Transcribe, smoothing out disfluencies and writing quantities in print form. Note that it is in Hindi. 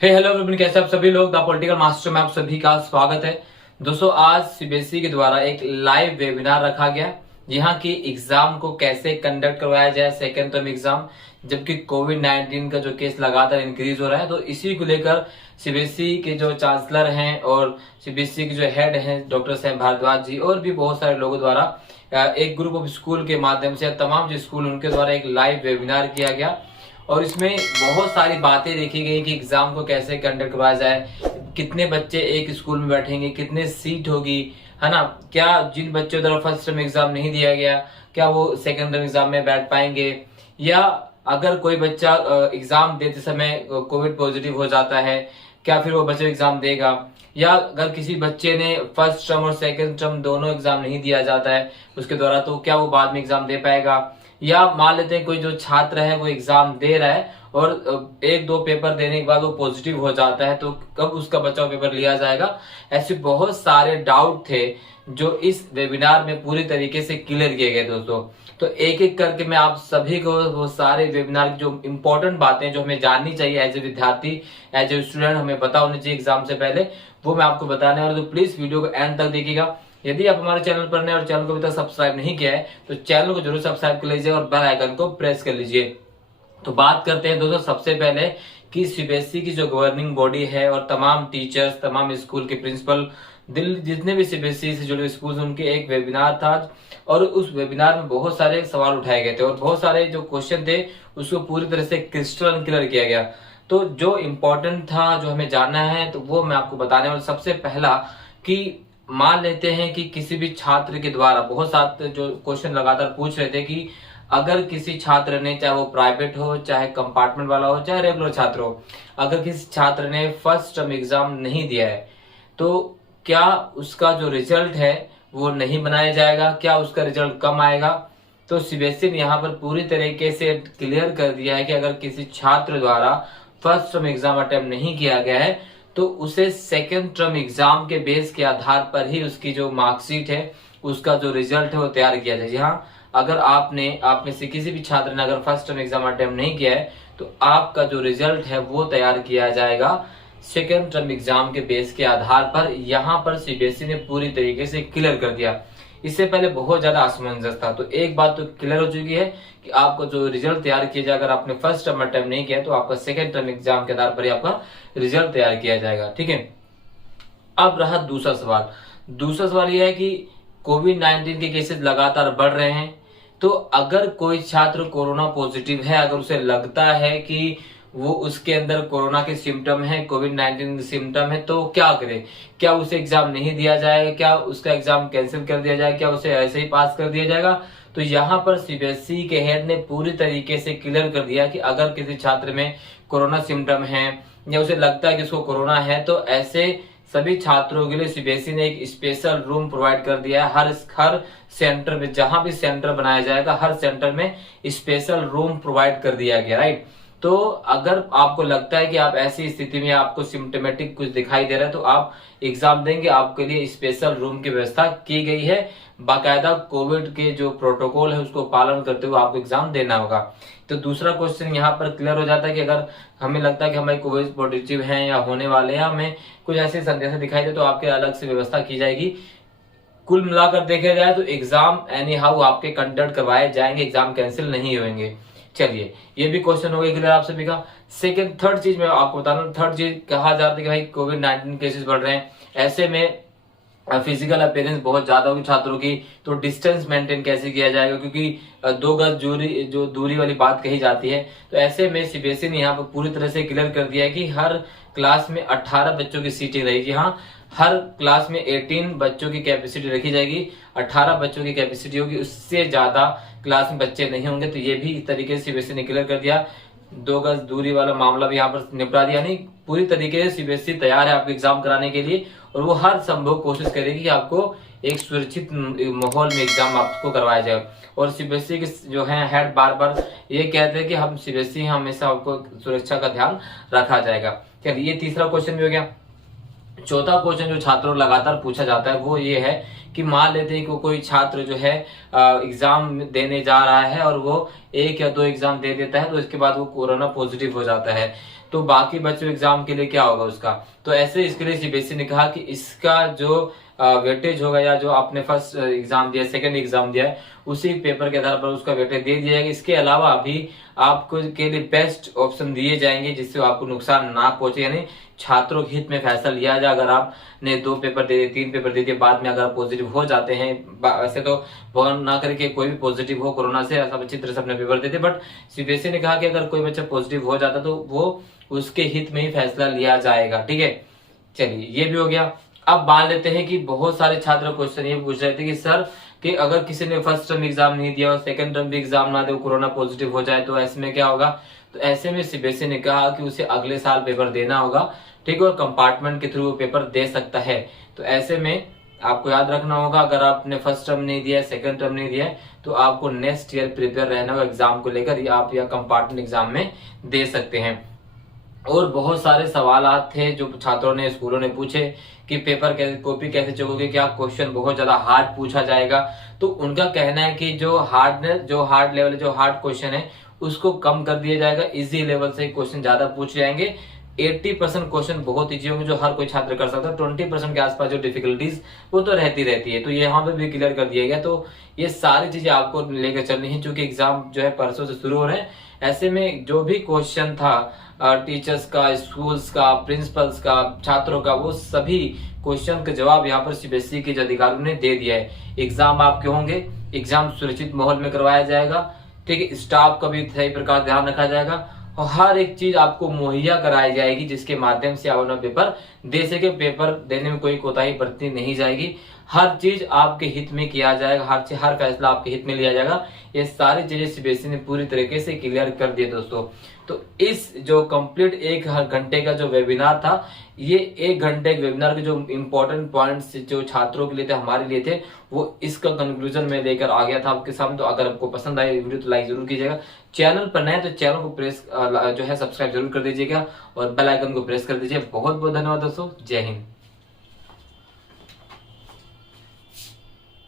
हेलो एवरीवन, कैसे आप सभी लोग। द पॉलिटिकल मास्टर में आप सभी का स्वागत है। दोस्तों, आज सीबीएसई के द्वारा एक लाइव वेबिनार रखा गया यहाँ की एग्जाम को कैसे कंडक्ट करवाया जाए, सेकेंड टर्म एग्जाम, जबकि कोविड-19 का जो केस लगातार इंक्रीज हो रहा है। तो इसी को लेकर सीबीएसई के जो चांसलर हैं और सीबीएसई के जो हेड हैं डॉक्टर सैम भारद्वाज जी और भी बहुत सारे लोगों द्वारा एक ग्रुप ऑफ स्कूल के माध्यम से तमाम जो स्कूल उनके द्वारा एक लाइव वेबिनार किया गया और इसमें बहुत सारी बातें देखी गई कि एग्जाम को कैसे कंडक्ट करवाया जाए, कितने बच्चे एक स्कूल में बैठेंगे, कितने सीट होगी, है ना। क्या जिन बच्चों द्वारा फर्स्ट टर्म एग्जाम नहीं दिया गया क्या वो सेकंड टर्म एग्जाम में बैठ पाएंगे, या अगर कोई बच्चा एग्जाम देते समय कोविड पॉजिटिव हो जाता है क्या फिर वो बच्चा एग्जाम देगा, या अगर किसी बच्चे ने फर्स्ट टर्म और सेकंड टर्म दोनों एग्जाम नहीं दिया जाता है उसके द्वारा तो क्या वो बाद में एग्जाम दे पाएगा, या मान लेते हैं कोई जो छात्र है वो एग्जाम दे रहा है और एक दो पेपर देने के बाद वो पॉजिटिव हो जाता है तो कब उसका बचाव पेपर लिया जाएगा। ऐसे बहुत सारे डाउट थे जो इस वेबिनार में पूरी तरीके से क्लियर किए गए दोस्तों। तो एक एक करके मैं आप सभी को वो सारे वेबिनार की जो इंपॉर्टेंट बातें जो हमें जाननी चाहिए एज ए विद्यार्थी, एज ए स्टूडेंट, हमें पता होनी चाहिए एग्जाम से पहले, वो मैं आपको बताने वाला हूं। तो प्लीज वीडियो को एंड तक देखिएगा। यदि आप हमारे चैनल पर नए और चैनल को अभी तक सब्सक्राइब नहीं किया है तो चैनल को जरूर सब्सक्राइब कर लीजिए और बेल आइकन को प्रेस कर लीजिए। तो बात करते हैं दोस्तों सबसे पहले कि सीबीएसई की जो गवर्निंग बॉडी है और तमाम टीचर्स, तमाम स्कूल के प्रिंसिपल, दिल्ली जितने भी सीबीएसई से जुड़े स्कूल उनके एक वेबिनार था और उस वेबिनार में बहुत सारे सवाल उठाए गए थे और बहुत सारे जो क्वेश्चन थे उसको पूरी तरह से क्रिस्टल क्लियर किया गया। तो जो इम्पोर्टेंट था, जो हमें जानना है, तो वो मैं आपको बताने वाला। सबसे पहला कि मान लेते हैं कि किसी भी छात्र के द्वारा बहुत सारे जो क्वेश्चन लगातार पूछ रहे थे कि अगर किसी छात्र ने, चाहे वो प्राइवेट हो, चाहे कंपार्टमेंट वाला हो, चाहे रेगुलर छात्र हो, अगर किसी छात्र ने फर्स्ट टर्म एग्जाम नहीं दिया है तो क्या उसका जो रिजल्ट है वो नहीं बनाया जाएगा, क्या उसका रिजल्ट कम आएगा। तो सीबीएसई ने यहाँ पर पूरी तरीके से क्लियर कर दिया है कि अगर किसी छात्र द्वारा फर्स्ट टर्म एग्जाम अटेम्प्ट नहीं किया गया है तो उसे सेकेंड टर्म एग्जाम के बेस के आधार पर ही उसकी जो मार्कशीट है, उसका जो रिजल्ट है वो तैयार किया जाए। यहाँ अगर आप में से किसी भी छात्र ने अगर फर्स्ट टर्म एग्जाम अटेम्प्ट नहीं किया है तो आपका जो रिजल्ट है वो तैयार किया जाएगा सेकेंड टर्म एग्जाम के बेस के आधार पर। यहाँ पर सीबीएसई ने पूरी तरीके से क्लियर कर दिया। इससे पहले बहुत ज्यादा असमंजस था, तो एक बात तो क्लियर हो चुकी है कि आपको जो रिजल्ट तैयार किया जाए, अगर आपने फर्स्ट टर्म अटेम्प्ट नहीं किया तो आपका सेकेंड टर्म एग्जाम के आधार पर ही आपका रिजल्ट तैयार किया जाएगा। ठीक है। अब रहा दूसरा सवाल। दूसरा सवाल यह है कि कोविड-19 के केसेस लगातार बढ़ रहे हैं, तो अगर कोई छात्र कोरोना पॉजिटिव है, अगर उसे लगता है कि वो उसके अंदर कोरोना के सिम्टम है, कोविड-19 के सिम्टम है, तो क्या करे। क्या उसे एग्जाम नहीं दिया जाएगा, क्या उसका एग्जाम कैंसिल कर दिया जाएगा, क्या उसे ऐसे ही पास कर दिया जाएगा। तो यहाँ पर सीबीएसई के हेड ने पूरी तरीके से क्लियर कर दिया कि अगर किसी छात्र में कोरोना सिम्टम है या उसे लगता है कि उसको कोरोना है तो ऐसे सभी छात्रों के लिए सीबीएसई ने एक स्पेशल रूम प्रोवाइड कर दिया है। हर सेंटर में, जहां भी सेंटर बनाया जाएगा, हर सेंटर में स्पेशल रूम प्रोवाइड कर दिया गया, राइट। तो अगर आपको लगता है कि आप ऐसी स्थिति में आपको सिम्टोमेटिक कुछ दिखाई दे रहा है तो आप एग्जाम देंगे, आपके लिए स्पेशल रूम की व्यवस्था की गई है। बाकायदा कोविड के जो प्रोटोकॉल है उसको पालन करते हुए आपको एग्जाम देना होगा। तो दूसरा क्वेश्चन यहाँ पर क्लियर हो जाता है कि अगर हमें लगता है कि हमारे कोविड पॉजिटिव हैं या होने वाले हैं, हमें कुछ ऐसे संदेश दिखाई दे तो आपके अलग से व्यवस्था की जाएगी। कुल मिलाकर देखा जाए तो एग्जाम एनी हाउ आपके कंडक्ट करवाए जाएंगे, एग्जाम कैंसिल नहीं होंगे। चलिए, ये भी क्वेश्चन हो गया क्लियर आप सभी का। सेकंड, थर्ड चीज मैं आपको बता रहा हूँ। थर्ड चीज कहा जाता है कि भाई कोविड-19 केसेस बढ़ रहे हैं, ऐसे में फिजिकल अपीयरेंस बहुत ज्यादा होगी छात्रों की, तो डिस्टेंस मेंटेन कैसे किया जाएगा, क्योंकि 2 गज जो दूरी वाली बात कही जाती है। तो ऐसे में सीबीएसई ने यहाँ पर पूरी तरह से क्लियर कर दिया है कि हर क्लास में 18 बच्चों की सीटें रहेगी। हाँ, हर क्लास में 18 बच्चों की कैपेसिटी रखी जाएगी, 18 बच्चों की कैपेसिटी होगी, उससे ज्यादा क्लास में बच्चे नहीं होंगे। तो ये भी इस तरीके से सीबीएसई ने क्लियर कर दिया। 2 गज दूरी वाला मामला भी यहाँ पर निपटा दिया। नहीं, पूरी तरीके से सीबीएसई तैयार है आपको एग्जाम कराने के लिए और वो हर संभव कोशिश करेगी कि आपको एक सुरक्षित माहौल में एग्जाम आपको करवाया जाए। और सीबीएसई के जो है हेड बार बार ये कहते हैं कि हम सीबीएसई हमेशा आपको सुरक्षा का ध्यान रखा जाएगा। चलिए, ये तीसरा क्वेश्चन भी हो गया। चौथा क्वेश्चन जो छात्रों लगातार पूछा जाता है वो ये है कि मान लेते हैं कि कोई छात्र जो है एग्जाम देने जा रहा है और वो 1 या 2 एग्जाम दे देता है, तो इसके बाद वो कोरोना पॉजिटिव हो जाता है, तो बाकी बच्चों एग्जाम के लिए क्या होगा उसका। तो ऐसे इसके लिए सीबीएसई ने कहा कि इसका जो वेटेज होगा, या जो आपने फर्स्ट एग्जाम दिया, सेकंड एग्जाम दिया है, उसी पेपर के आधार पर उसका वेटेज दे दिया जाएगा। इसके अलावा भी आपको के लिए बेस्ट ऑप्शन दिए जाएंगे जिससे आपको नुकसान ना पहुंचे, यानी छात्रों के हित में फैसला लिया जाए। अगर आपने 2 पेपर दे दिए, 3 पेपर दे दिए, बाद में अगर पॉजिटिव हो जाते हैं, वैसे तो भगवान ना करके कोई भी पॉजिटिव हो कोरोना से, सब अच्छी तरह से अपने पेपर देते, बट सीबीएसई ने कहा कि अगर कोई बच्चा पॉजिटिव हो जाता तो वो उसके हित में ही फैसला लिया जाएगा। ठीक है, चलिए ये भी हो गया। अब मान लेते हैं कि बहुत सारे छात्र क्वेश्चन ये पूछ रहे थे कि सर कि अगर किसी ने फर्स्ट टर्म एग्जाम नहीं दिया और सेकंड टर्म भी एग्जाम ना दे, कोरोना पॉजिटिव हो जाए, तो ऐसे में क्या होगा। तो ऐसे में सीबीएसई ने कहा कि उसे अगले साल पेपर देना होगा, ठीक है, और कंपार्टमेंट के थ्रू वो पेपर दे सकता है। तो ऐसे में आपको याद रखना होगा, अगर आपने फर्स्ट टर्म नहीं दिया है, सेकंड टर्म नहीं दिया है, तो आपको नेक्स्ट ईयर प्रिपेयर रहना होगा एग्जाम को लेकर, या आप या कंपार्टमेंट एग्जाम में दे सकते हैं। और बहुत सारे सवाल थे जो छात्रों ने, स्कूलों ने पूछे कि पेपर कॉपी कैसे चेक होगी, क्या क्वेश्चन बहुत ज्यादा हार्ड पूछा जाएगा। तो उनका कहना है कि जो हार्ड लेवल, जो हार्ड क्वेश्चन है उसको कम कर दिया जाएगा, इजी लेवल से क्वेश्चन ज्यादा पूछे जाएंगे। 80% क्वेश्चन बहुत इजी होंगे जो हर कोई छात्र कर सकता है। 20% के आसपास जो डिफिकल्टीज वो तो रहती है, तो ये यहाँ पे भी क्लियर कर दिया गया। तो ये सारी चीजें आपको लेकर चलनी है, क्योंकि एग्जाम जो है परसों से शुरू हो रहे हैं। ऐसे में जो भी क्वेश्चन था टीचर्स का, स्कूल्स का, प्रिंसिपल्स का, छात्रों का, वो सभी क्वेश्चन का जवाब यहाँ पर सीबीएसई के अधिकारियों ने दे दिया है। एग्जाम आपके होंगे, एग्जाम सुरक्षित माहौल में करवाया जाएगा, ठीक है, स्टाफ का भी सही प्रकार ध्यान रखा जाएगा, और हर एक चीज आपको मुहैया कराई जाएगी जिसके माध्यम से आप अपना पेपर दे सके। पेपर देने में कोई कोताही बरतनी नहीं जाएगी, हर चीज आपके हित में किया जाएगा, हर फैसला आपके हित में लिया जाएगा। ये सारी चीजें सीबीएसई ने पूरी तरीके से क्लियर कर दिए दोस्तों। तो इस जो कंप्लीट 1 घंटे का जो वेबिनार था, ये 1 घंटे के वेबिनार के जो इम्पोर्टेंट पॉइंट्स जो छात्रों के लिए थे, हमारे लिए थे, वो इसका कंक्लूजन में लेकर आ गया था आपके सामने। तो अगर आपको पसंद आए वीडियो तो लाइक जरूर कीजिएगा, चैनल पर नए तो चैनल को प्रेस जो है सब्सक्राइब जरूर कर दीजिएगा, और बेल आइकन को प्रेस कर दीजिए। बहुत बहुत धन्यवाद दोस्तों, जय हिंद।